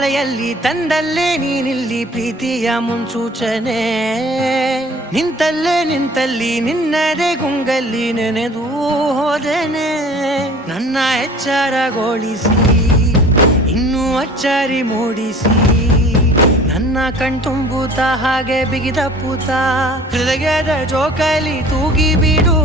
ಮಳೆಯಲ್ಲಿ ತಂದಲ್ಲೇ ನೀನಿಲ್ಲಿ ಪ್ರೀತಿಯ ಮುನ್ಸೂಚನೆ. ನಿಂತಲ್ಲಿ ನಿನ್ನದೇ ಗುಂಗಲ್ಲಿ ನೆನೆದು ಹೋದೆನೆ. ನನ್ನ ಎಚ್ಚರಗೊಳಿಸಿ ಇನ್ನೂ ಅಚ್ಚರಿ ಮೂಡಿಸಿ, ನನ್ನ ಕಣ್ತುಂಬುತ್ತ ಹಾಗೆ ಬಿಗಿದ ಪೂತ ಹೃದಯದ ಜೋಕಾಲಿ ತೂಗಿ ಬಿಡು.